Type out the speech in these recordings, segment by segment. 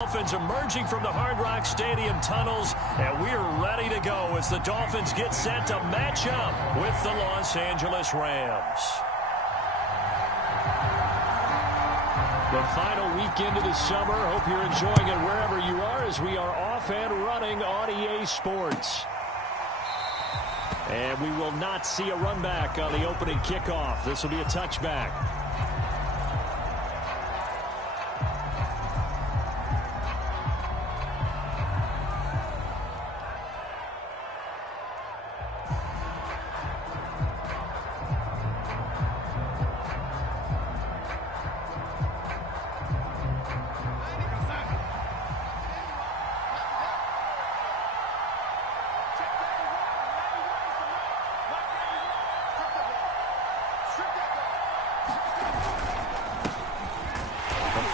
Dolphins emerging from the Hard Rock Stadium tunnels, and we're ready to go as the Dolphins get set to match up with the Los Angeles Rams. The final weekend of the summer. Hope you're enjoying it wherever you are as we are off and running on EA Sports. And we will not see a run back on the opening kickoff. This will be a touchback.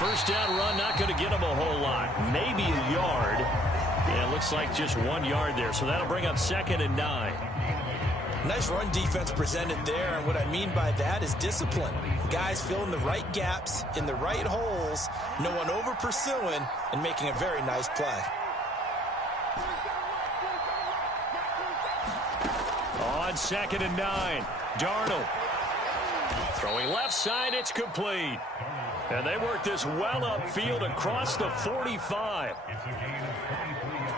First down run, not going to get him a whole lot. Maybe a yard. Yeah, it looks like just 1 yard there. So that'll bring up 2nd and 9. Nice run defense presented there. And what I mean by that is discipline. Guys filling the right gaps in the right holes. No one over pursuing and making a very nice play. On 2nd and 9. Darnold. Throwing left side, it's complete. And they work this well upfield across the 45.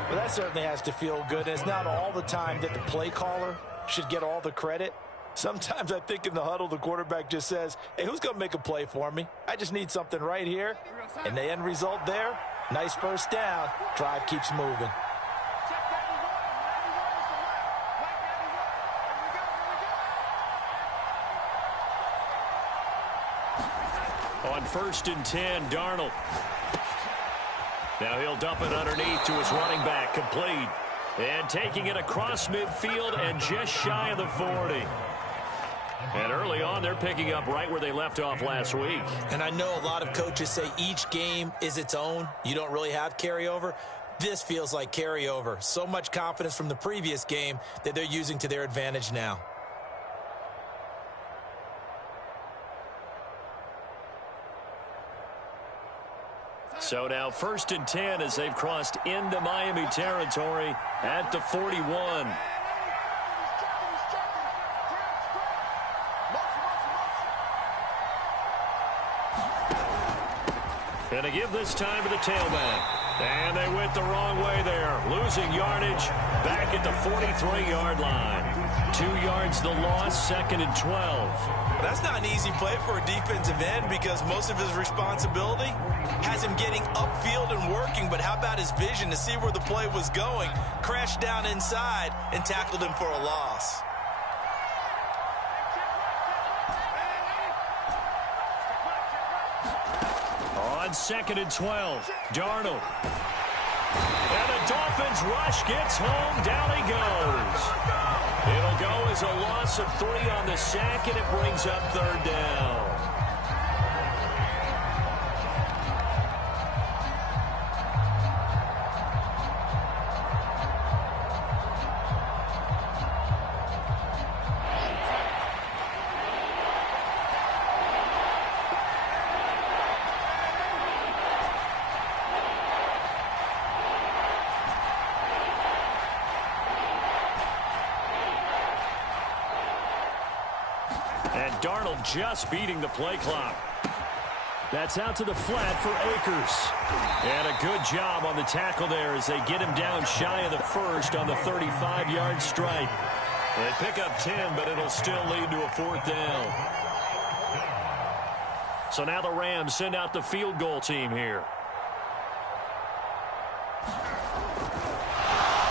Well, that certainly has to feel good. And it's not all the time that the play caller should get all the credit. Sometimes I think in the huddle, the quarterback just says, hey, who's going to make a play for me? I just need something right here. And the end result there, nice first down. Drive keeps moving. On 1st and 10, Darnold. Now he'll dump it underneath to his running back, complete. And taking it across midfield and just shy of the 40. And early on, they're picking up right where they left off last week. And I know a lot of coaches say each game is its own. You don't really have carryover. This feels like carryover. So much confidence from the previous game that they're using to their advantage now. So now 1st and 10 as they've crossed into Miami territory at the 41. And to give this time to the tailback. And they went the wrong way there. Losing yardage back at the 43-yard line. 2 yards the loss, 2nd and 12. That's not an easy play for a defensive end because most of his responsibility has him getting upfield and working. But how about his vision to see where the play was going? Crashed down inside and tackled him for a loss. On 2nd and 12, Darnold. And the Dolphins rush gets home. Down he goes. It'll go as a loss of 3 on the sack, and it brings up 3rd down. And Darnold just beating the play clock. That's out to the flat for Akers. And a good job on the tackle there as they get him down shy of the 1st on the 35-yard strike. They pick up 10, but it'll still lead to a 4th down. So now the Rams send out the field goal team here.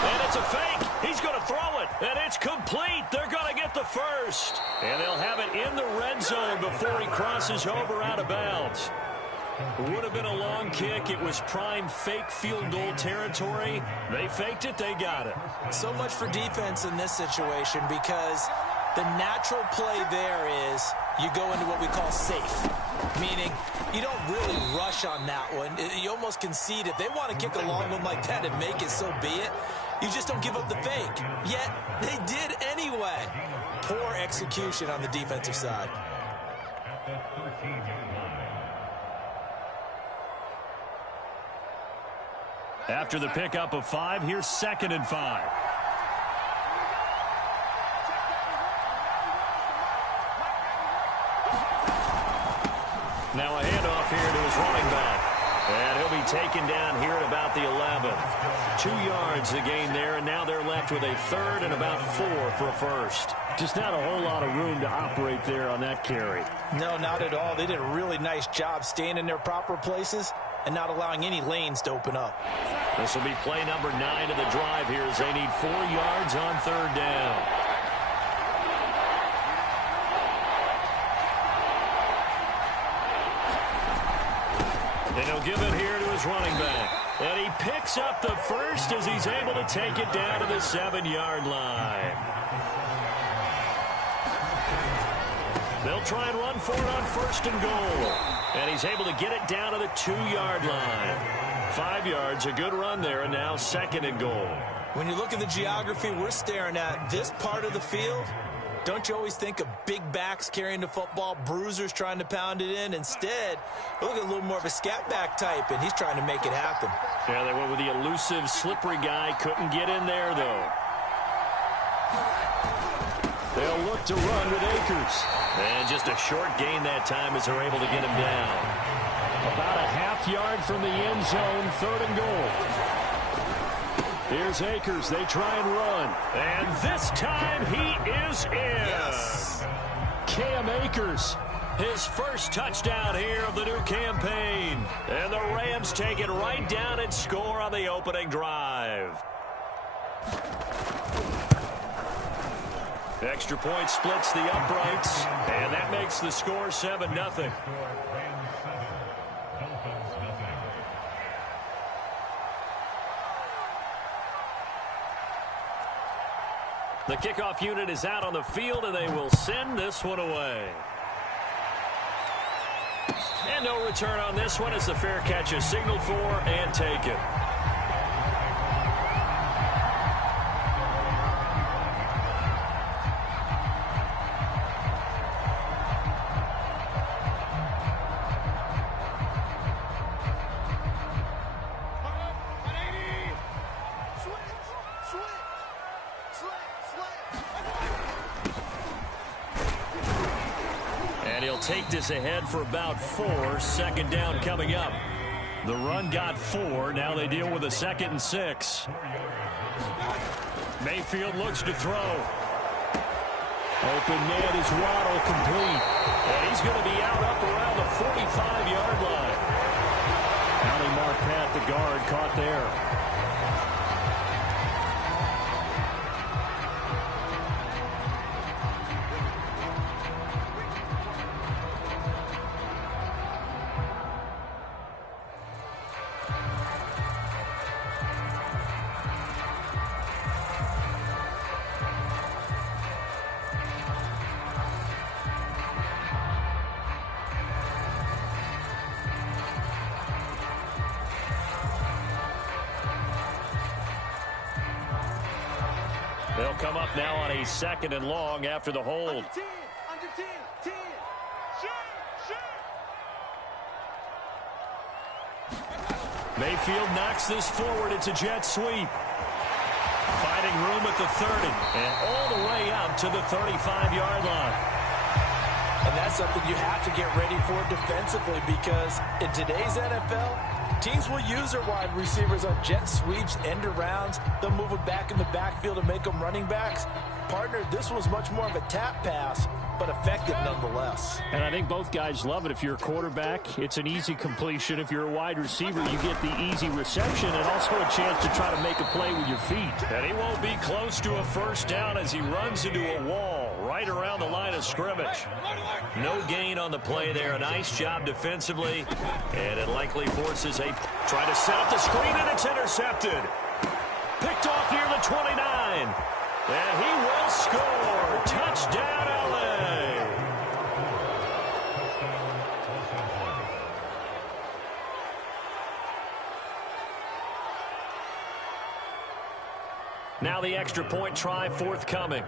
And it's a fake. He's going to throw it, and it's complete. They're going to get the 1st. And they'll have it in the red zone before he crosses over out of bounds. It would have been a long kick. It was prime fake field goal territory. They faked it. They got it. So much for defense in this situation because the natural play there is you go into what we call safe, meaning you don't really rush on that one. You almost concede it. They want to kick a long one like that and make it, so be it. You just don't give up the fake. Yet, they did anyway. Poor execution on the defensive side. After the pickup of 5, here's 2nd and 5. Now a handoff here to his running back. And he'll be taken down here at about the 11. 2 yards the gain there, and now they're left with a 3rd and about 4 for a first. Just not a whole lot of room to operate there on that carry. No, not at all. They did a really nice job staying in their proper places and not allowing any lanes to open up. This will be play number 9 of the drive here as they need 4 yards on 3rd down. And he'll give it here to his running back. And he picks up the first as he's able to take it down to the 7-yard line. They'll try and run for it on 1st and goal. And he's able to get it down to the 2-yard line. 5 yards, a good run there, and now 2nd and goal. When you look at the geography we're staring at, this part of the field, don't you always think of big backs carrying the football, bruisers trying to pound it in? Instead, look at a little more of a scat back type, and he's trying to make it happen. Yeah, they went with the elusive, slippery guy. Couldn't get in there, though. They'll look to run with Akers. And just a short gain that time as they're able to get him down. About a half yard from the end zone, 3rd and goal. Here's Akers. They try and run. And this time he is in. Yes. Cam Akers, his first touchdown here of the new campaign. And the Rams take it right down and score on the opening drive. Extra point splits the uprights. And that makes the score 7-0. The kickoff unit is out on the field, and they will send this one away. And no return on this one as the fair catch is signaled for and taken. Take this ahead for about 4. 2nd down coming up. The run got 4. Now they deal with a 2nd and 6. Mayfield looks to throw. Open man is Waddle, complete. And he's going to be out up around the 45-yard line. County Marquette, the guard, caught there. They'll come up now on a 2nd and long after the hold. Under 10. Mayfield knocks this forward. It's a jet sweep. Finding room at the 30 and all the way out to the 35-yard line. And that's something you have to get ready for defensively, because in today's NFL, teams will use their wide receivers on jet sweeps, end arounds. They'll move them back in the backfield and make them running backs. Partner, this was much more of a tap pass, but effective nonetheless. And I think both guys love it. If you're a quarterback, it's an easy completion. If you're a wide receiver, you get the easy reception and also a chance to try to make a play with your feet. And he won't be close to a 1st down as he runs into a wall right around the line of scrimmage. No gain on the play there. A nice job defensively. And it likely forces a try to set up the screen, and it's intercepted. Picked off near the 29. And he will score. Touchdown, LA. Now the extra point try forthcoming.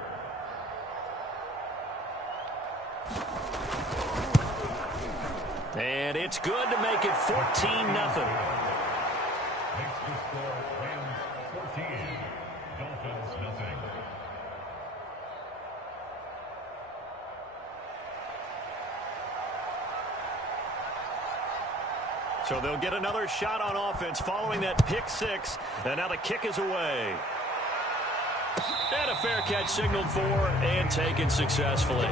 And it's good to make it 14-0. So they'll get another shot on offense following that pick six. And now the kick is away. And a fair catch signaled for and taken successfully.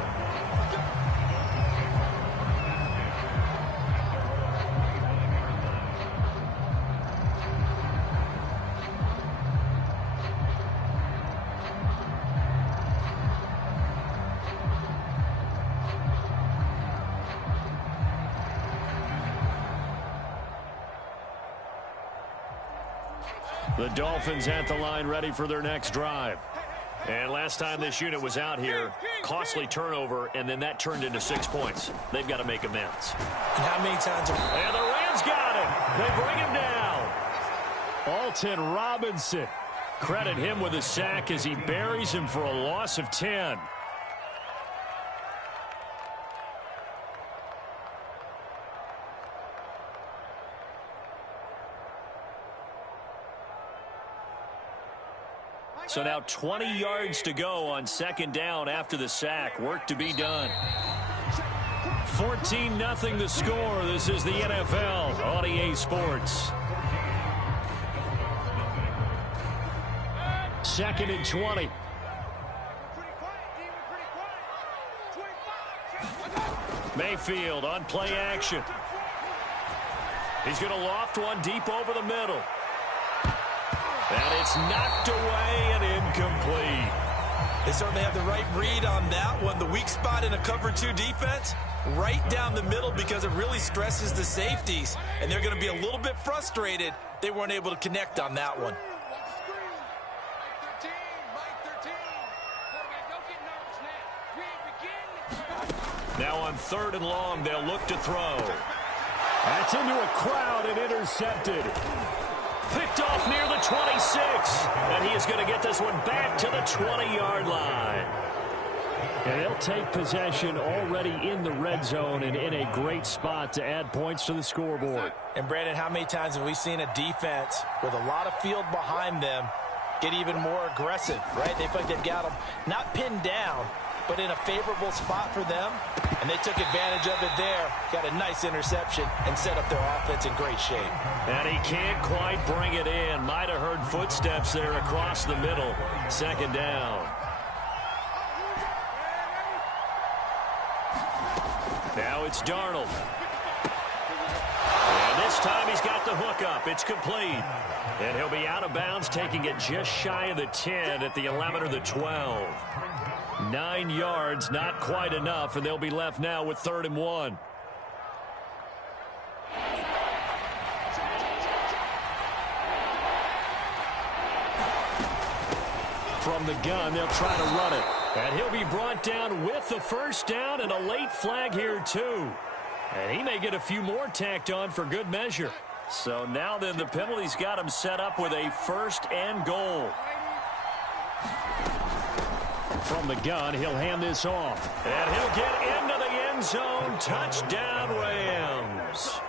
The Dolphins at the line ready for their next drive. And last time this unit was out here, costly turnover, and then that turned into 6 points. They've got to make amends. And how many times? And the Rams got him. They bring him down. Alton Robinson. Credit him with a sack as he buries him for a loss of 10. So now 20 yards to go on second down after the sack. Work to be done. 14-0 the score. This is the NFL on EA Sports. 2nd and 20. Mayfield on play action. He's going to loft one deep over the middle. And it's knocked away and incomplete. They certainly have the right read on that one. The weak spot in a cover 2 defense, right down the middle, because it really stresses the safeties. And they're going to be a little bit frustrated they weren't able to connect on that one. Now on 3rd and long, they'll look to throw. That's into a crowd and intercepted. Picked off near the 26. And he is going to get this one back to the 20-yard line. And they'll take possession already in the red zone and in a great spot to add points to the scoreboard. And Brandon, how many times have we seen a defense with a lot of field behind them get even more aggressive, right? They feel like they've got them not pinned down, but in a favorable spot for them, and they took advantage of it there, got a nice interception, and set up their offense in great shape. And he can't quite bring it in. Might have heard footsteps there across the middle. 2nd down. Now it's Darnold. And this time he's got the hook up. It's complete. And he'll be out of bounds, taking it just shy of the 10 at the 11 or the 12. 9 yards, not quite enough, and they'll be left now with 3rd and 1. From the gun, they'll try to run it. And he'll be brought down with the first down and a late flag here, too. And he may get a few more tacked on for good measure. So now then the penalty's got him set up with a 1st and goal. From the gun, he'll hand this off. And he'll get into the end zone. Touchdown, Rams.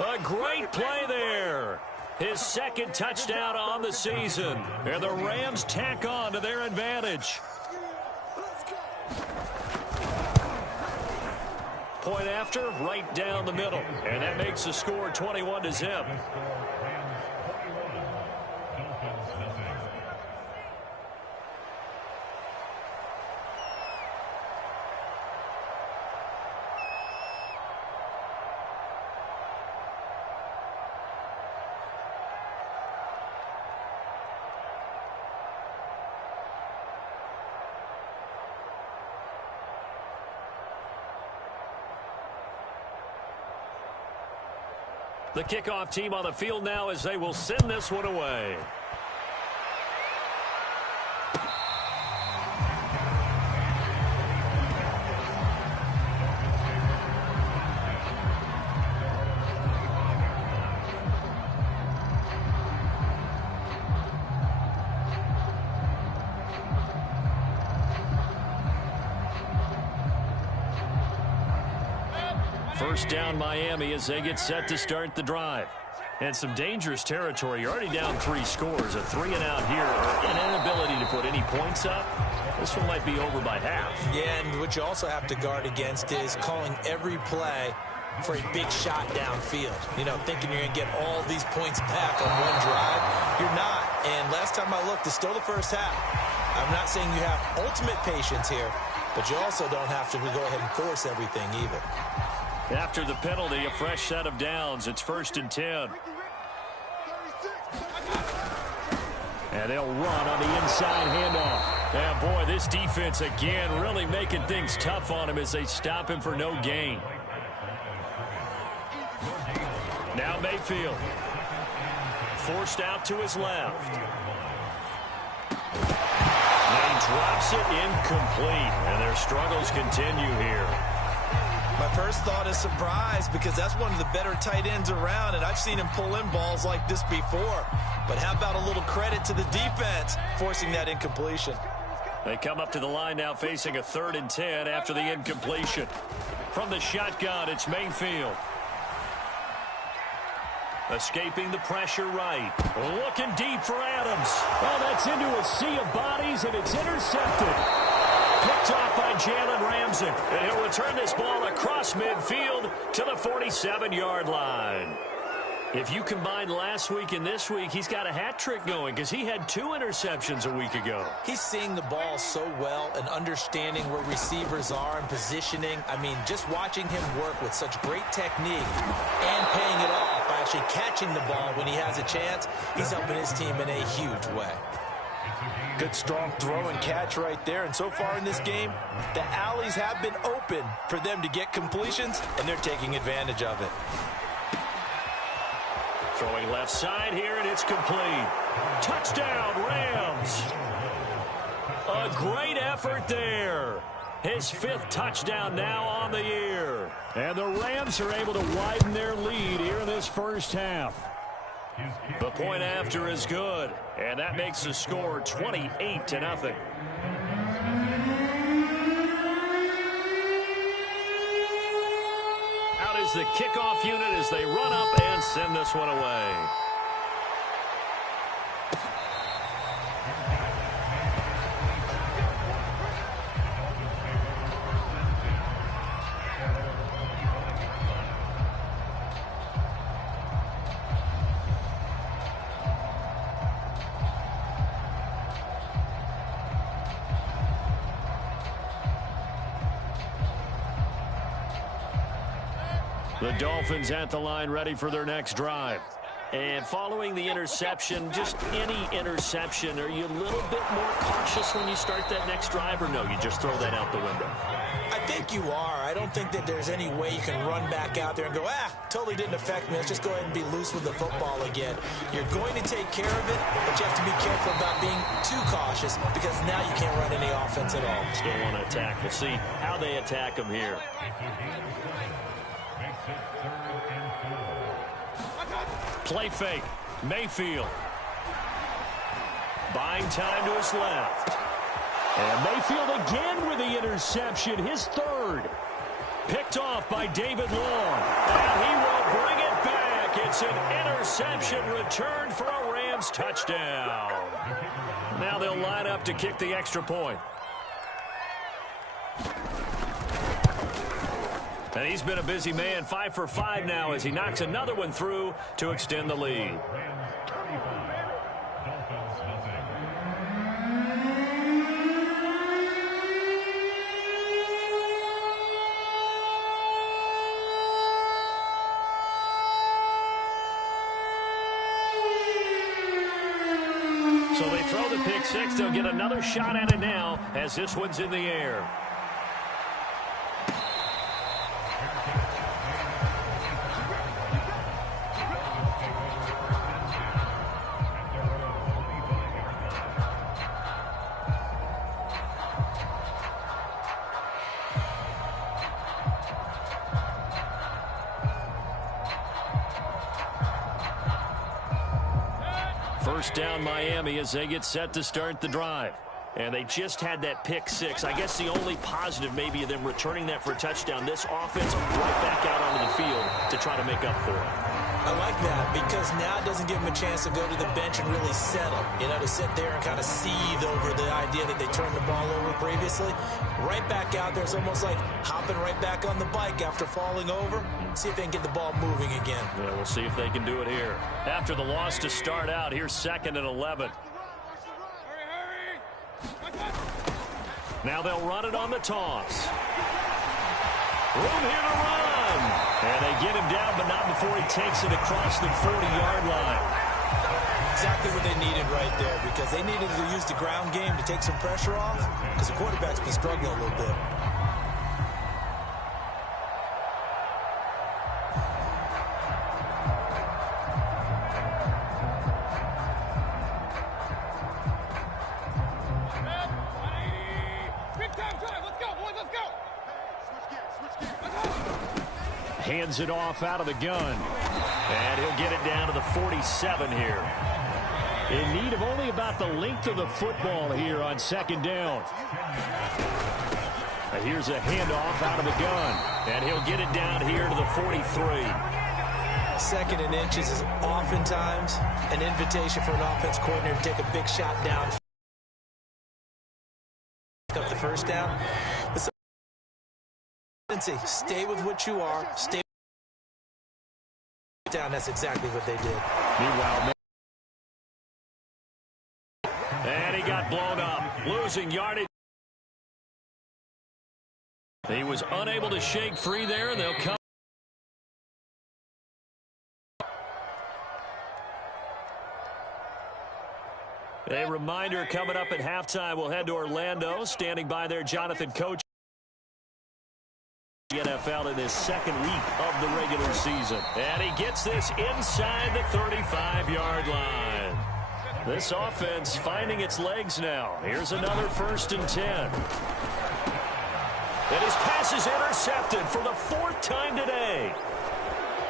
A great play there. His 2nd touchdown on the season. And the Rams tack on to their advantage. Point after, right down the middle. And that makes the score 21-0. The kickoff team on the field now as they will send this one away. First down Miami as they get set to start the drive. And some dangerous territory. You're already down 3 scores. A 3-and-out here, or an inability to put any points up. This one might be over by half. Yeah, and what you also have to guard against is calling every play for a big shot downfield. You know, thinking you're going to get all these points back on one drive. You're not. And last time I looked, it's still the first half. I'm not saying you have ultimate patience here, but you also don't have to go ahead and force everything either. After the penalty, a fresh set of downs. It's 1st and 10. And they'll run on the inside handoff. And boy, this defense again really making things tough on him as they stop him for no gain. Now Mayfield. Forced out to his left. And he drops it incomplete. And their struggles continue here. My first thought is surprise, because that's one of the better tight ends around, and I've seen him pull in balls like this before. But how about a little credit to the defense forcing that incompletion? They come up to the line now facing a 3rd and 10 after the incompletion. From the shotgun, it's Mayfield. Escaping the pressure right. Looking deep for Adams. Oh, that's into a sea of bodies, and it's intercepted. Picked off by Jalen Ramsey. And he'll return this ball across midfield to the 47-yard line. If you combine last week and this week, he's got a hat trick going because he had 2 interceptions a week ago. He's seeing the ball so well and understanding where receivers are and positioning. I mean, just watching him work with such great technique and paying it off by actually catching the ball when he has a chance, he's helping his team in a huge way. Good strong throw and catch right there. And so far in this game, the alleys have been open for them to get completions, and they're taking advantage of it. Throwing left side here, and it's complete. Touchdown, Rams. A great effort there. His 5th touchdown now on the year. And the Rams are able to widen their lead here in this first half. The point after is good, and that makes the score 28-0. Out is the kickoff unit as they run up and send this one away. The Dolphins at the line ready for their next drive. And following the interception, just any interception, are you a little bit more cautious when you start that next drive, or no, you just throw that out the window? I think you are. I don't think that there's any way you can run back out there and go, totally didn't affect me. Let's just go ahead and be loose with the football again. You're going to take care of it, but you have to be careful about being too cautious because now you can't run any offense at all. Still want to attack. We'll see how they attack them here. Play fake. Mayfield. Buying time to his left. And Mayfield again with the interception, his 3rd. Picked off by David Long. And he will bring it back. It's an interception returned for a Rams touchdown. Now they'll line up to kick the extra point. And he's been a busy man, 5 for 5 now as he knocks another one through to extend the lead. So they throw the pick 6. They'll get another shot at it now as this one's in the air. First down Miami as they get set to start the drive. And they just had that pick 6. I guess the only positive maybe of them returning that for a touchdown. This offense right back out onto the field to try to make up for it. I like that because now it doesn't give him a chance to go to the bench and really settle, to sit there and kind of seethe over the idea that they turned the ball over previously. Right back out there, it's almost like hopping right back on the bike after falling over. See if they can get the ball moving again. Yeah, we'll see if they can do it here. After the loss to start out, here's 2nd and 11. Now they'll run it on the toss. Room here to run. And they get him down, but not before he takes it across the 40-yard line. Exactly what they needed right there, because they needed to use the ground game to take some pressure off, because the quarterback's been struggling a little bit. Hands it off out of the gun. And he'll get it down to the 47 here. In need of only about the length of the football here on 2nd down. And here's a handoff out of the gun. And he'll get it down here to the 43. 2nd and inches is oftentimes an invitation for an offense coordinator to take a big shot down. Up the first down. Stay with what you are. Stay down. That's exactly what they did. Meanwhile, and he got blown up, losing yardage. He was unable to shake free there, and they'll come. A reminder coming up at halftime. We'll head to Orlando. Standing by there, Jonathan Coach. The NFL in this 2nd week of the regular season. And he gets this inside the 35-yard line. This offense finding its legs now. Here's another 1st and 10. And his pass is intercepted for the 4th time today.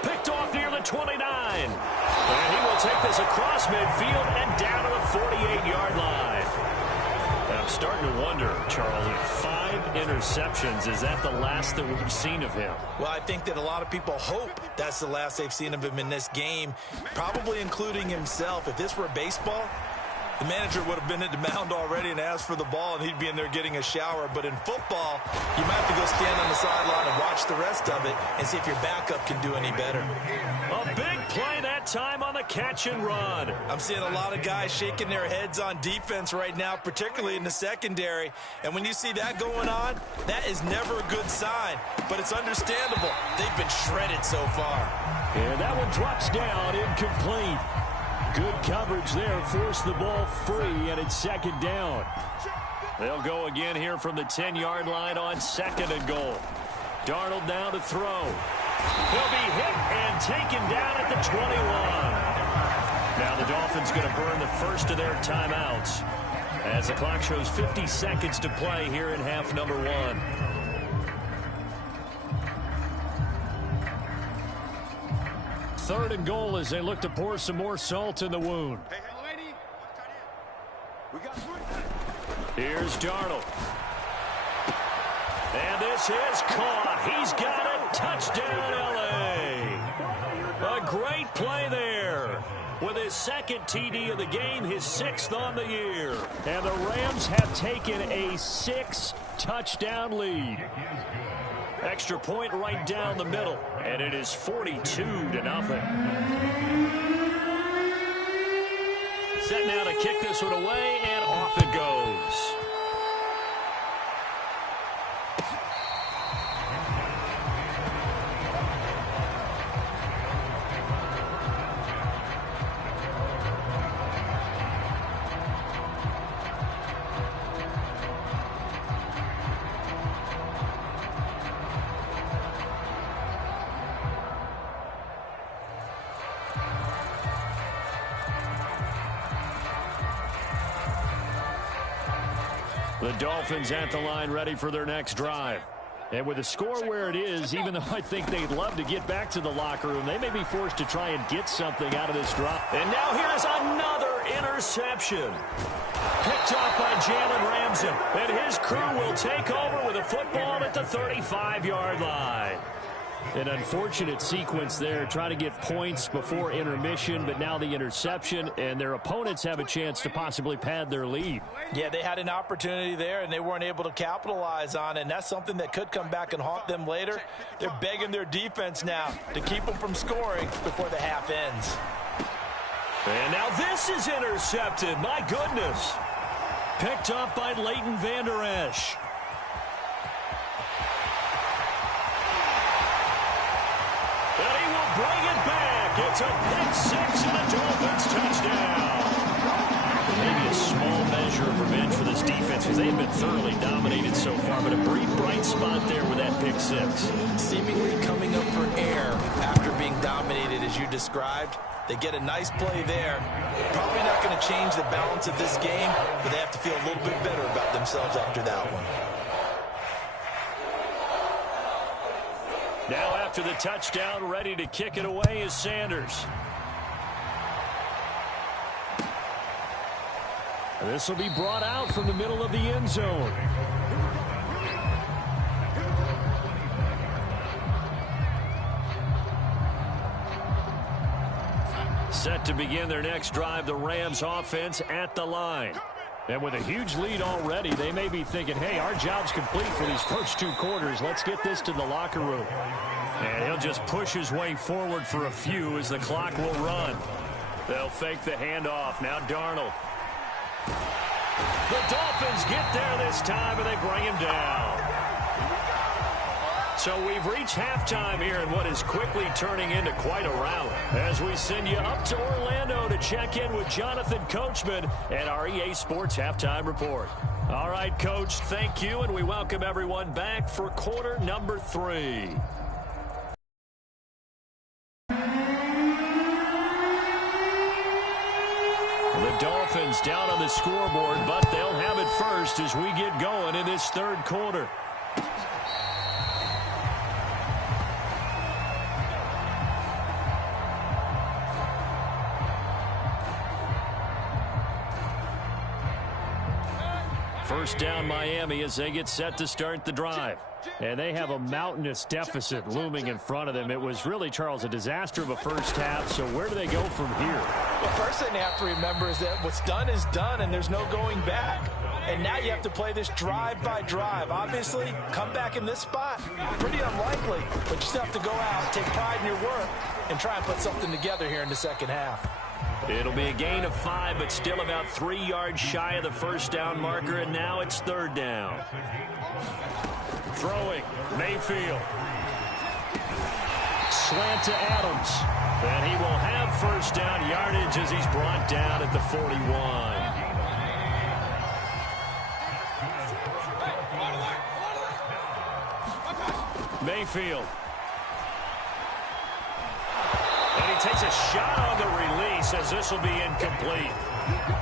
Picked off near the 29. And he will take this across midfield and down to the 48-yard line. I'm starting to wonder, Charles, if 5 interceptions, is that the last that we've seen of him? Well, I think that a lot of people hope that's the last they've seen of him in this game, probably including himself. If this were baseball, the manager would have been at the mound already and asked for the ball, and he'd be in there getting a shower. But in football, you might have to go stand on the sideline and watch the rest of it and see if your backup can do any better. A big play that time on the catch and run. I'm seeing a lot of guys shaking their heads on defense right now, particularly in the secondary. And when you see that going on, that is never a good sign. But it's understandable. They've been shredded so far. And that one drops down, incomplete. Good coverage there, forced the ball free, and it's 2nd down. They'll go again here from the 10-yard line on 2nd and goal. Darnold now to throw. He'll be hit and taken down at the 21. Now the Dolphins going to burn the first of their timeouts as the clock shows 50 seconds to play here in half number 1. Third and goal as they look to pour some more salt in the wound. Here's Darnold. And this is caught. He's got it. Touchdown, L.A. A great play there. With his 2nd TD of the game, his 6th on the year. And the Rams have taken a 6-touchdown lead. Extra point right down the middle, and it is 42-0. Set now to kick this one away, and off it goes. The Dolphins at the line ready for their next drive. And with the score where it is, even though I think they'd love to get back to the locker room, they may be forced to try and get something out of this drive. And now here's another interception. Picked off by Jalen Ramsey. And his crew will take over with a football at the 35-yard line. An unfortunate sequence there, trying to get points before intermission, but now the interception, and their opponents have a chance to possibly pad their lead. Yeah, they had an opportunity there, and they weren't able to capitalize on it, and that's something that could come back and haunt them later. They're begging their defense now to keep them from scoring before the half ends. And now this is intercepted. My goodness. Picked up by Leighton Vander Esch. And he will bring it back. It's a pick six and a Dolphins touchdown. Maybe a small measure of revenge for this defense because they've been thoroughly dominated so far, but a bright spot there with that pick six. Seemingly coming up for air after being dominated as you described. They get a nice play there. Probably not going to change the balance of this game, but they have to feel a little bit better about themselves after that one. Now after the touchdown, ready to kick it away is Sanders. This will be brought out from the middle of the end zone. Set to begin their next drive, the Rams offense at the line. And with a huge lead already, they may be thinking, hey, our job's complete for these first two quarters. Let's get this to the locker room. And he'll just push his way forward for a few as the clock will run. They'll fake the handoff. Now Darnold. The Dolphins get there this time, and they bring him down. So we've reached halftime here in what is quickly turning into quite a rout as we send you up to Orlando to check in with Jonathan Coachman and our EA Sports Halftime Report. All right, Coach, thank you, and we welcome everyone back for quarter number 3. The Dolphins down on the scoreboard, but they'll have it first as we get going in this third quarter. First down Miami as they get set to start the drive. And they have a mountainous deficit looming in front of them. It was really, Charles, a disaster of a first half. So where do they go from here? The first thing they have to remember is that what's done is done and there's no going back. And now you have to play this drive by drive. Obviously, come back in this spot, pretty unlikely. But you still have to go out, take pride in your work, and try and put something together here in the second half. It'll be a gain of 5, but still about 3 yards shy of the first down marker, and now it's third down. Throwing, Mayfield. Slant to Adams. And he will have first down yardage as he's brought down at the 41. Mayfield. And he takes a shot on the release as this will be incomplete.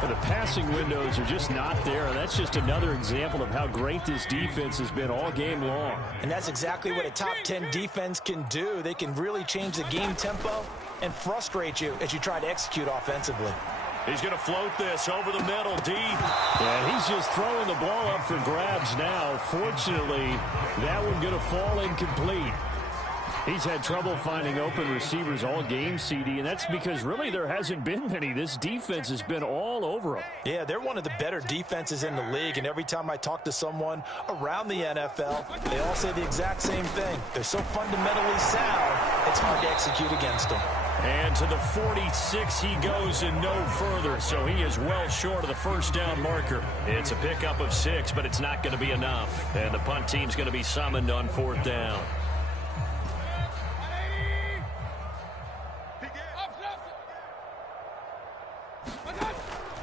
The passing windows are just not there. That's just another example of how great this defense has been all game long. And that's exactly what a top 10 defense can do. They can really change the game tempo and frustrate you as you try to execute offensively. He's going to float this over the middle, deep. And he's just throwing the ball up for grabs now. Fortunately, that one going to fall incomplete. He's had trouble finding open receivers all game, CD, and that's because really there hasn't been many. This defense has been all over them. Yeah, they're one of the better defenses in the league, and every time I talk to someone around the NFL, they all say the exact same thing. They're so fundamentally sound, it's hard to execute against them. And to the 46 he goes and no further, so he is well short of the first down marker. It's a pickup of 6, but it's not going to be enough. And the punt team's going to be summoned on 4th down.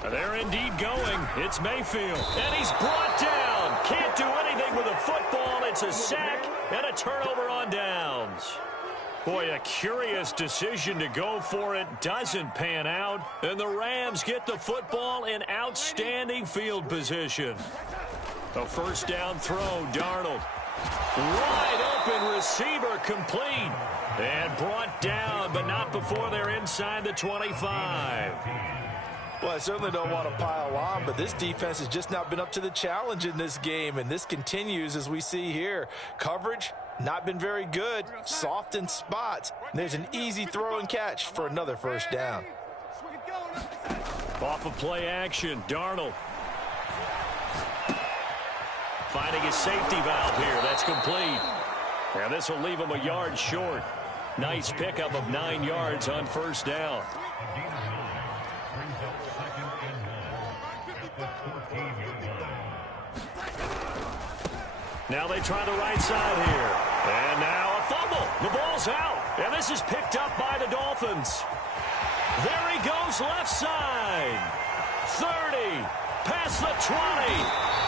They're indeed going. It's Mayfield. And he's brought down. Can't do anything with a football. It's a sack and a turnover on downs. Boy, a curious decision to go for it. Doesn't pan out. And the Rams get the football in outstanding field position. A first down throw, Darnold. Wide open receiver complete. And brought down, but not before they're inside the 25. Well, I certainly don't want to pile on, but this defense has just not been up to the challenge in this game, and this continues as we see here. Coverage Not been very good. Soft in spots. There's an easy throw and catch for another first down. Off of play action, Darnold. Finding his safety valve here. That's complete. And this will leave him a yard short. Nice pickup of 9 yards on first down. Now they try the right side here. And now a fumble. The ball's out. And this is picked up by the Dolphins. There he goes left side. 30. Past the 20.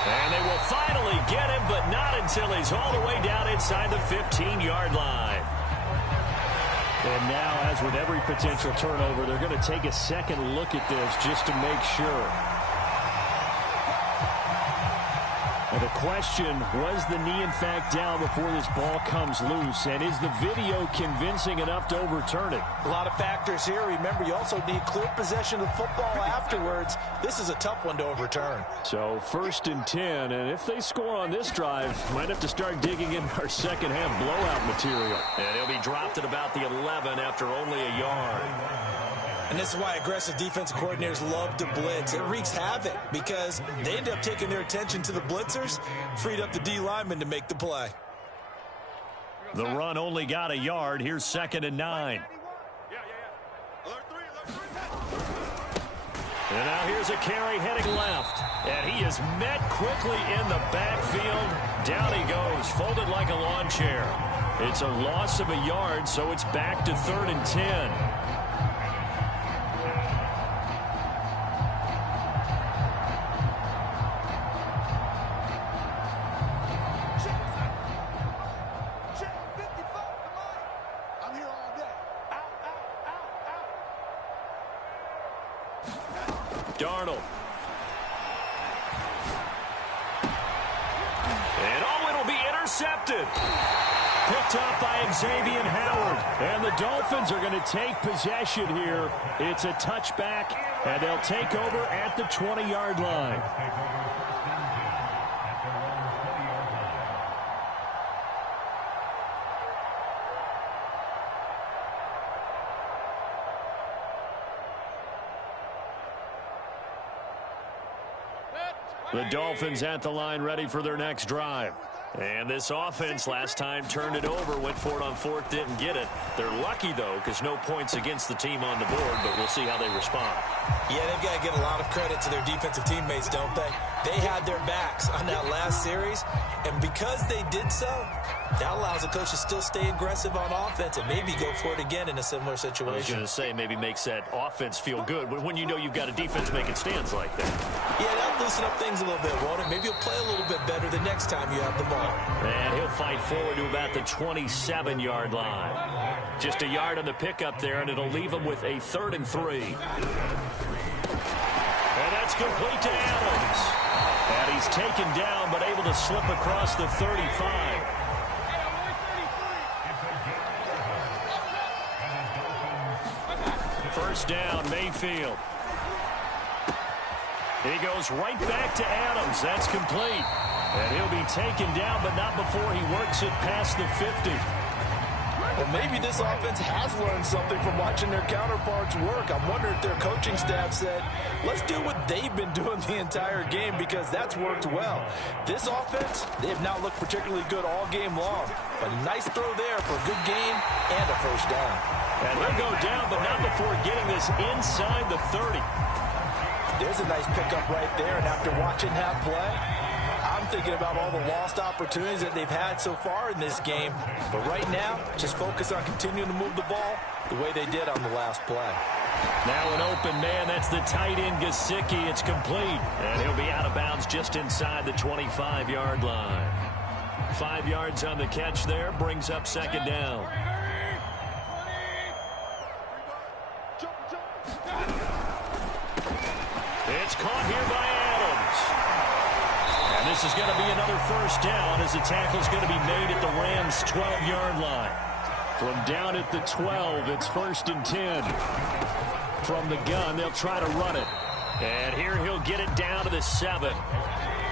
And they will finally get him, but not until he's all the way down inside the 15-yard line. And now, as with every potential turnover, they're going to take a second look at this just to make sure. And the question, was the knee in fact down before this ball comes loose? And is the video convincing enough to overturn it? A lot of factors here. Remember, you also need clear possession of football afterwards. This is a tough one to overturn. So 1st and 10, and if they score on this drive, might have to start digging in our second half blowout material. And he'll be dropped at about the 11 after only a yard. And this is why aggressive defensive coordinators love to blitz. It wreaks havoc because they end up taking their attention to the blitzers, freed up the D lineman to make the play. The run only got a yard. Here's 2nd and 9. And now here's a carry heading left. And he is met quickly in the backfield. Down he goes, folded like a lawn chair. It's a loss of a yard, so it's back to 3rd and 10. Darnold. And it'll be intercepted. Picked up by Xavier Howard. And the Dolphins are going to take possession here. It's a touchback, and they'll take over at the 20-yard line. The Dolphins at the line, ready for their next drive. And this offense last time turned it over, went for it on 4th, didn't get it. They're lucky, though, because no points against the team on the board, but we'll see how they respond. Yeah, they've got to get a lot of credit to their defensive teammates, don't they? They had their backs on that last series, and because they did so, that allows the coach to still stay aggressive on offense and maybe go for it again in a similar situation. I was going to say, maybe makes that offense feel good when you know you've got a defense making stands like that. Yeah, that'll loosen up things a little bit, won't it? Maybe you'll play a little bit better the next time you have the ball. And he'll fight forward to about the 27-yard line. Just a yard on the pickup there, and it'll leave him with a 3rd and 3. And that's complete to Adams. And he's taken down, but able to slip across the 35. First down, Mayfield. He goes right back to Adams. That's complete. And he'll be taken down, but not before he works it past the 50. Well, maybe this offense has learned something from watching their counterparts work. I'm wondering if their coaching staff said, let's do what they've been doing the entire game because that's worked well. This offense, they have not looked particularly good all game long. But a nice throw there for a good game and a first down. And he'll go down, but not before getting this inside the 30. There's a nice pickup right there, and after watching that play, I'm thinking about all the lost opportunities that they've had so far in this game. But right now, just focus on continuing to move the ball the way they did on the last play. Now an open man, that's the tight end, Gesicki. It's complete, and he'll be out of bounds just inside the 25-yard line. 5 yards on the catch there, brings up 2nd down. It's caught here by Adams. And this is going to be another first down as the tackle's going to be made at the Rams' 12-yard line. From down at the 12, it's 1st and 10. From the gun, they'll try to run it. And here he'll get it down to the 7.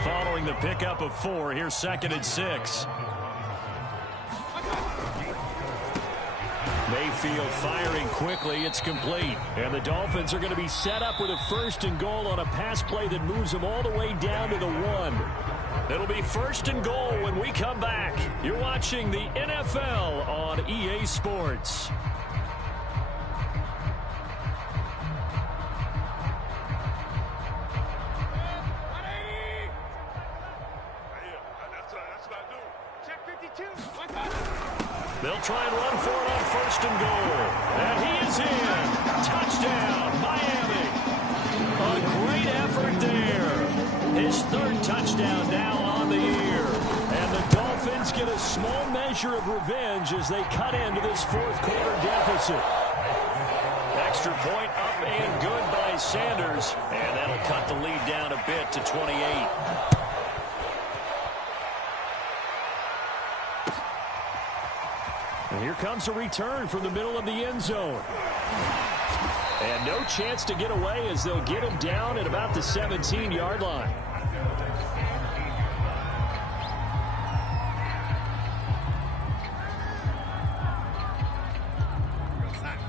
Following the pickup of 4, here's 2nd and 6. Mayfield firing quickly. It's complete. And the Dolphins are going to be set up with a 1st and goal on a pass play that moves them all the way down to the 1. It'll be 1st and goal when we come back. You're watching the NFL on EA Sports. They'll try and run for it on 1st and goal. And he is in. Touchdown, Miami. A great effort there. His 3rd touchdown now on the year. And the Dolphins get a small measure of revenge as they cut into this 4th quarter deficit. Extra point up and good by Sanders. And that'll cut the lead down a bit to 28. And here comes a return from the middle of the end zone. And no chance to get away as they'll get him down at about the 17-yard line.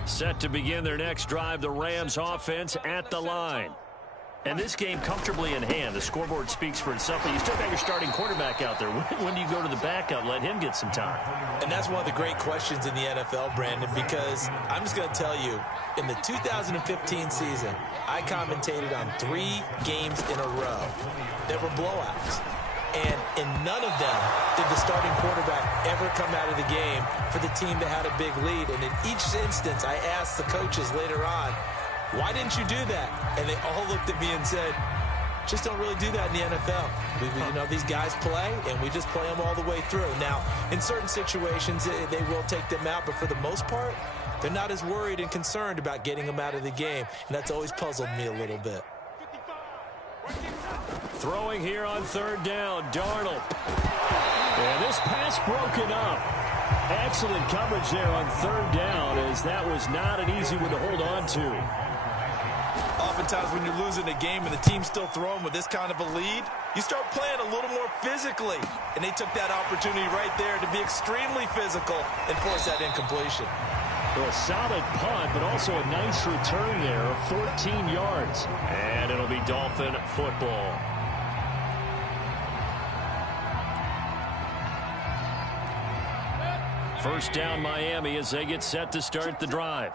Set to begin their next drive, the Rams offense at the line. And this game comfortably in hand. The scoreboard speaks for itself, but you still got your starting quarterback out there. When do you go to the backup, let him get some time? And that's one of the great questions in the NFL, Brandon, because I'm just going to tell you, in the 2015 season, I commentated on 3 games in a row that were blowouts. And in none of them did the starting quarterback ever come out of the game for the team that had a big lead. And in each instance, I asked the coaches later on, why didn't you do that? And they all looked at me and said, just don't really do that in the NFL. You know, these guys play, and we just play them all the way through. Now, in certain situations, they will take them out, but for the most part, they're not as worried and concerned about getting them out of the game, and that's always puzzled me a little bit. Throwing here on 3rd down, Darnold. And this pass broken up. Excellent coverage there on 3rd down, as that was not an easy one to hold on to. Oftentimes when you're losing a game and the team's still throwing with this kind of a lead, you start playing a little more physically. And they took that opportunity right there to be extremely physical and force that incompletion. Well, a solid punt, but also a nice return there of 14 yards. And it'll be Dolphin football. First down, Miami, as they get set to start the drive.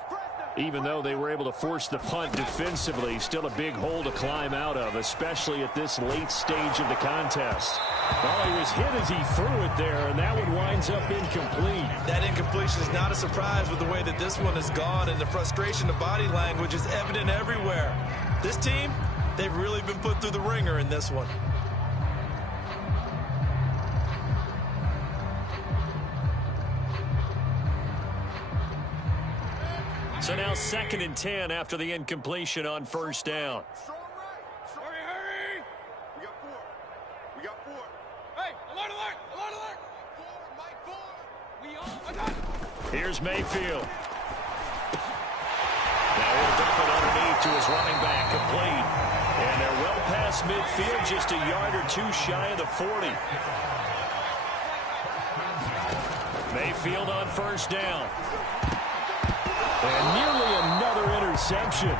Even though they were able to force the punt defensively, still a big hole to climb out of, especially at this late stage of the contest. Well, he was hit as he threw it there, and that one winds up incomplete. That incompletion is not a surprise with the way that this one has gone, and the frustration of body language is evident everywhere. This team, they've really been put through the ringer in this one. So now 2nd and 10 after the incompletion on 1st down. Hurry! We got 4. Hey, alert! Here's Mayfield. Now he'll dump it underneath to his running back, complete. And they're well past midfield, just a yard or 2 shy of the 40. Mayfield on 1st down. And nearly another interception.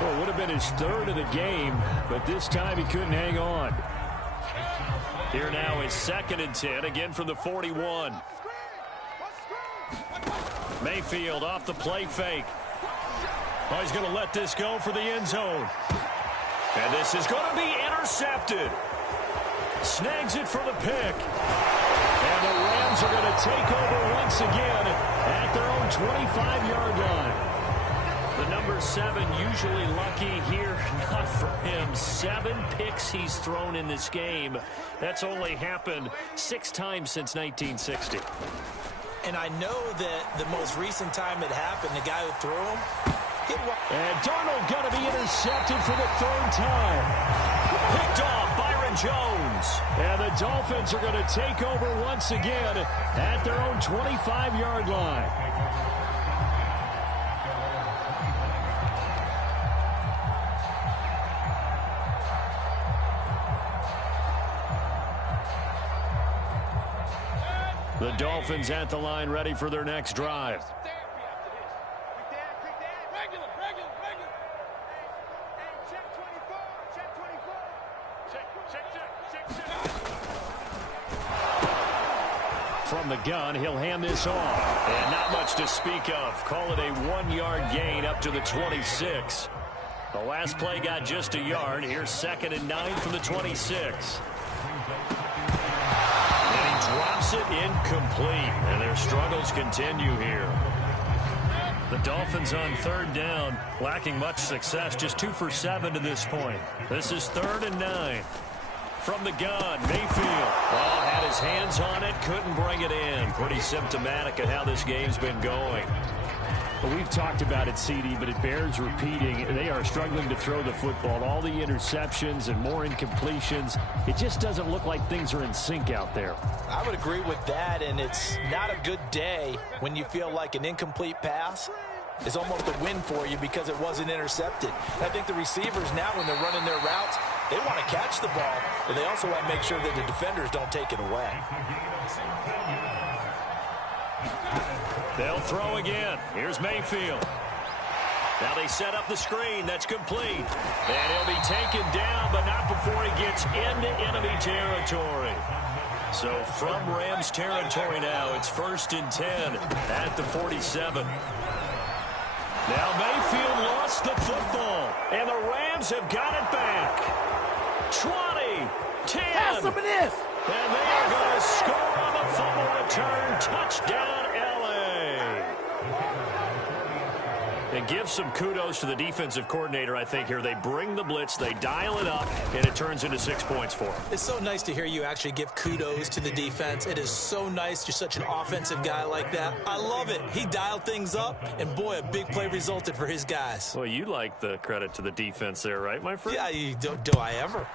Well, it would have been his 3rd of the game, but this time he couldn't hang on. Here now is 2nd and 10, again from the 41. Mayfield off the play fake. Oh, he's going to let this go for the end zone. And this is going to be intercepted. Snags it for the pick. And the Rams are going to take over once again at their own 25-yard line. The number 7 usually lucky here, not for him. 7 picks he's thrown in this game. That's only happened 6 times since 1960. And I know that the most recent time it happened, the guy who threw him, and Darnold going to be intercepted for the 3rd time. Picked off Byron Jones. And the Dolphins are going to take over once again at their own 25-yard line. The Dolphins at the line, ready for their next drive. From the gun, he'll hand this off. And not much to speak of. Call it a 1-yard gain up to the 26. The last play got just a yard. Here's 2nd and 9 from the 26. And he drops it incomplete. And their struggles continue here. The Dolphins on 3rd down, lacking much success. Just 2 for 7 to this point. This is 3rd and 9. From the gun, Mayfield. Oh, had his hands on it, couldn't bring it in. Pretty symptomatic of how this game's been going. Well, we've talked about it, CD, but it bears repeating. They are struggling to throw the football. All the interceptions and more incompletions. It just doesn't look like things are in sync out there. I would agree with that, and it's not a good day when you feel like an incomplete pass is almost a win for you because it wasn't intercepted. And I think the receivers now, when they're running their routes, they want to catch the ball, but they also want to make sure that the defenders don't take it away. They'll throw again. Here's Mayfield. Now they set up the screen. That's complete. And he'll be taken down, but not before he gets into enemy territory. So from Rams territory now, it's 1st and 10 at the 47. Now Mayfield lost the football, and the Rams have got it back. 20, 10. Pass them this. And they are going to score on the fumble return. Touchdown, L.A. And give some kudos to the defensive coordinator, I think, here. They bring the blitz, they dial it up, and it turns into 6 points for them. It's so nice to hear you actually give kudos to the defense. It is so nice. You're such an offensive guy like that. I love it. He dialed things up, and boy, a big play resulted for his guys. Well, you like the credit to the defense there, right, my friend? Yeah, do I ever?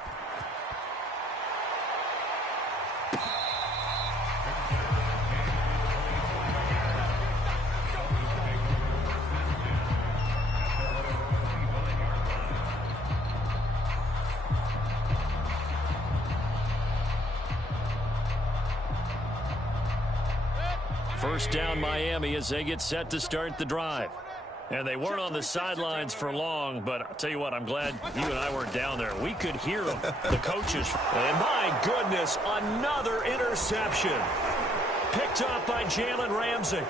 First down, Miami, as they get set to start the drive. And they weren't on the sidelines for long, but I'll tell you what, I'm glad you and I weren't down there. We could hear them, the coaches. And my goodness, another interception. Picked up by Jalen Ramsey.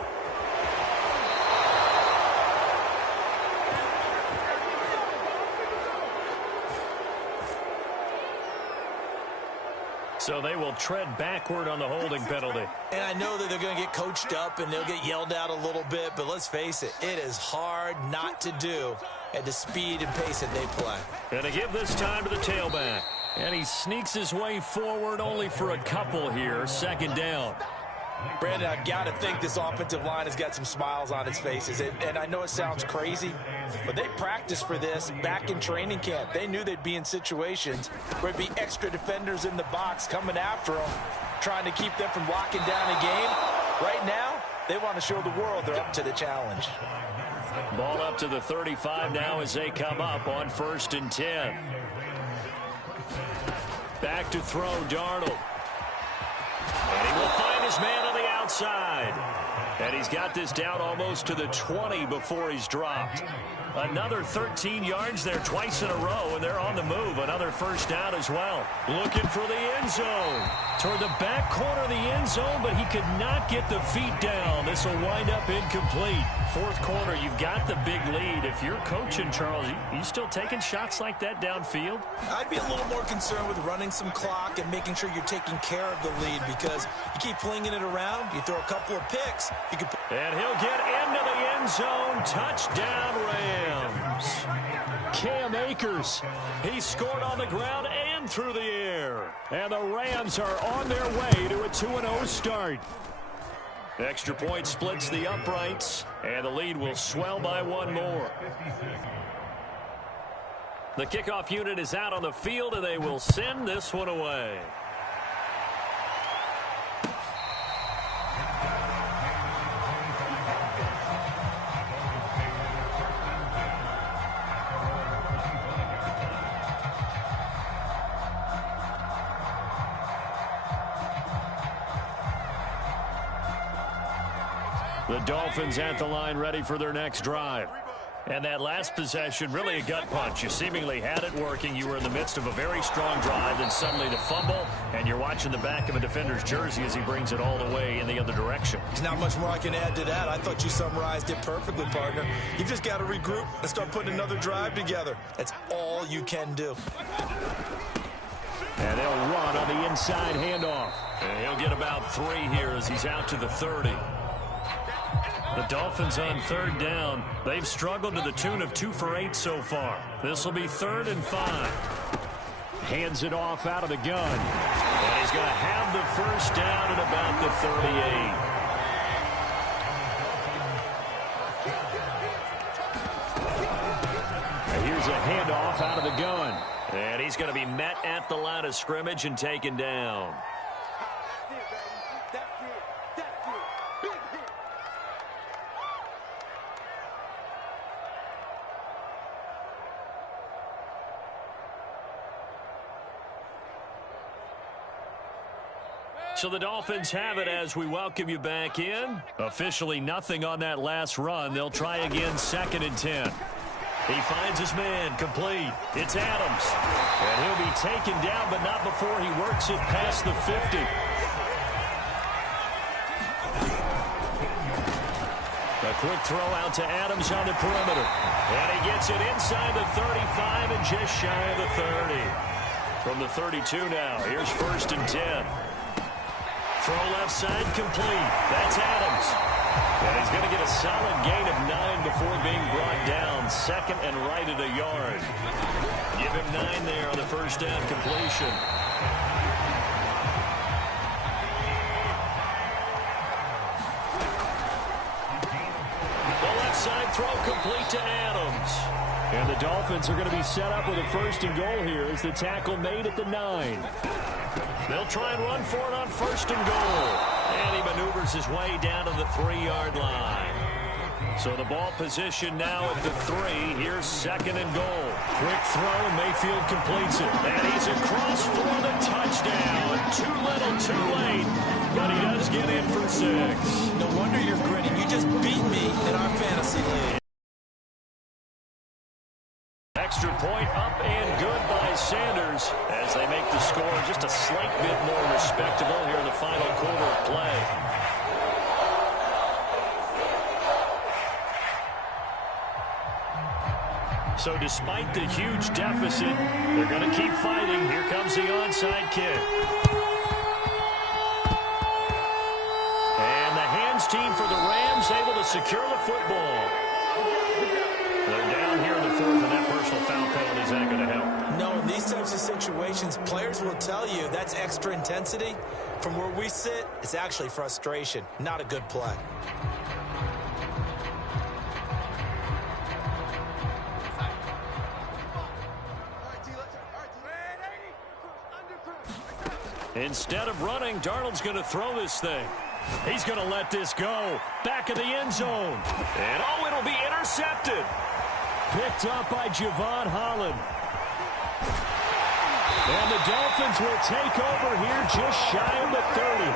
So they will tread backward on the holding penalty. And I know that they're going to get coached up and they'll get yelled at a little bit, but let's face it, it is hard not to do at the speed and pace that they play. And to give this time to the tailback. And he sneaks his way forward only for a couple here. 2nd down. Brandon, I've got to think this offensive line has got some smiles on its faces. And I know it sounds crazy, but they practiced for this back in training camp. They knew they'd be in situations where there'd be extra defenders in the box coming after them, trying to keep them from locking down a game. Right now, they want to show the world they're up to the challenge. Ball up to the 35 now as they come up on 1st and 10. Back to throw, Darnold. And he will find his man on the outside. And he's got this down almost to the 20 before he's dropped. Another 13 yards there twice in a row, and they're on the move. Another first down as well. Looking for the end zone. Toward the back corner of the end zone, but he could not get the feet down. This will wind up incomplete. 4th quarter, you've got the big lead. If you're coaching, Charles, you still taking shots like that downfield? I'd be a little more concerned with running some clock and making sure you're taking care of the lead, because you keep flinging it around, you throw a couple of picks, you could... And he'll get into the end zone. Touchdown, Rams. Cam Akers, he scored on the ground and through the air. And the Rams are on their way to a 2-0 start. Extra point splits the uprights, and the lead will swell by one more. The kickoff unit is out on the field, and they will send this one away. The Dolphins at the line, ready for their next drive. And that last possession, really a gut punch. You seemingly had it working. You were in the midst of a very strong drive, then suddenly the fumble, and you're watching the back of a defender's jersey as he brings it all the way in the other direction. There's not much more I can add to that. I thought you summarized it perfectly, partner. You've just got to regroup and start putting another drive together. That's all you can do. And they'll run on the inside handoff. And he'll get about 3 here as he's out to the 30. The Dolphins on 3rd down. They've struggled to the tune of 2 for 8 so far. This will be 3rd and 5. Hands it off out of the gun. And he's going to have the first down at about the 38. And here's a handoff out of the gun. And he's going to be met at the line of scrimmage and taken down. So the Dolphins have it as we welcome you back in. Officially nothing on that last run. They'll try again 2nd and 10. He finds his man, complete. It's Adams. And he'll be taken down, but not before he works it past the 50. A quick throw out to Adams on the perimeter. And he gets it inside the 35 and just shy of the 30. From the 32 now, here's 1st and 10. Throw left side complete. That's Adams. And he's going to get a solid gain of 9 before being brought down. 2nd and right at a yard. Give him 9 there on the first down completion. The left side throw complete to Adams. And the Dolphins are going to be set up with a 1st and goal here as the tackle made at the 9. They'll try and run for it on 1st and goal. And he maneuvers his way down to the 3-yard line. So the ball position now at the 3. Here's 2nd and goal. Quick throw, and Mayfield completes it. And he's across for the touchdown. Too little, too late. But he does get in for 6. No wonder you're grinning. You just beat me in our fantasy league. Extra point up and good by Sanders as they make the score just a slight bit more respectable here in the final quarter of play. So despite the huge deficit, they're going to keep fighting. Here comes the onside kick. And the hands team for the Rams able to secure the football. They're down here in the 4th, and that personal foul penalty is not going to help. No, in these types of situations, players will tell you that's extra intensity. From where we sit, it's actually frustration, not a good play. Instead of running, Darnold's going to throw this thing. He's going to let this go. Back of the end zone. And, oh, it'll be intercepted. Picked up by Javon Holland. And the Dolphins will take over here just shy of the 30.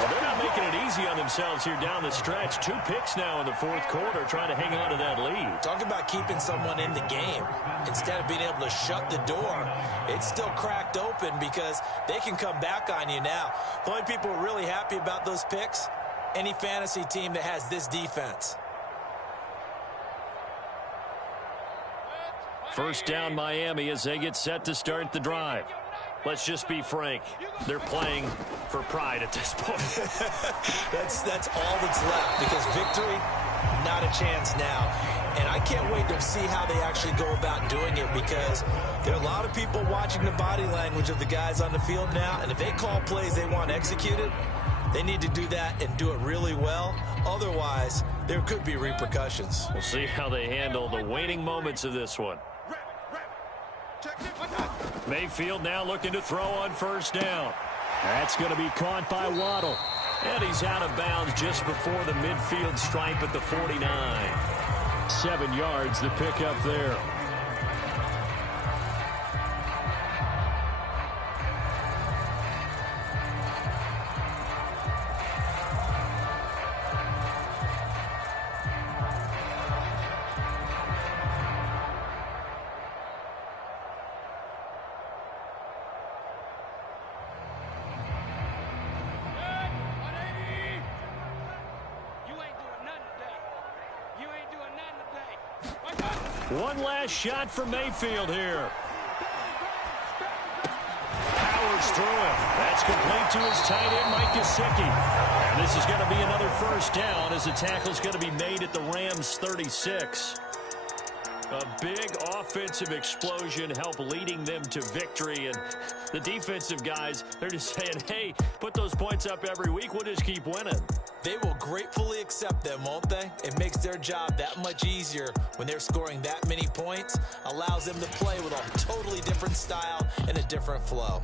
Well, they're not making it easy on themselves here down the stretch. 2 picks now in the 4th quarter trying to hang on to that lead. Talk about keeping someone in the game. Instead of being able to shut the door, it's still cracked open because they can come back on you now. The only people who are really happy about those picks, any fantasy team that has this defense. First down Miami as they get set to start the drive. Let's just be frank. They're playing for pride at this point. That's all that's left because victory, not a chance now. And I can't wait to see how they actually go about doing it because there are a lot of people watching the body language of the guys on the field now. And if they call plays they want executed, they need to do that and do it really well. Otherwise, there could be repercussions. We'll see how they handle the waning moments of this one. Mayfield now looking to throw on 1st down. That's going to be caught by Waddle. And he's out of bounds just before the midfield stripe at the 49. 7 yards, the pickup there. One last shot for Mayfield here. Powers through it. That's complete to his tight end, Mike Gesicki. And this is going to be another first down as the tackle's going to be made at the Rams' 36. A big offensive explosion helped leading them to victory. And the defensive guys, they're just saying, hey, put those points up every week. We'll just keep winning. They will gratefully accept them, won't they? It makes their job that much easier when they're scoring that many points. Allows them to play with a totally different style and a different flow.